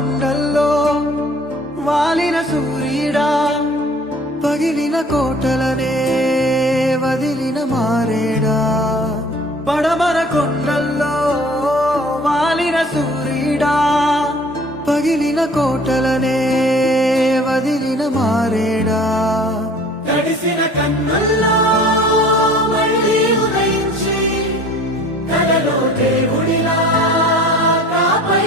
కొండల్లో వాలిన సూర్యుడా పగిలిన కోటలనే వదిలిన మారేడా పడమర కొండల్లో వాలిన సూర్యుడా పగిలిన కోటలనే వదిలిన మారేడా తడిసిన కన్నుల్లో మళ్ళీ ఉదయించి కలలో దేవుడిలా కాపై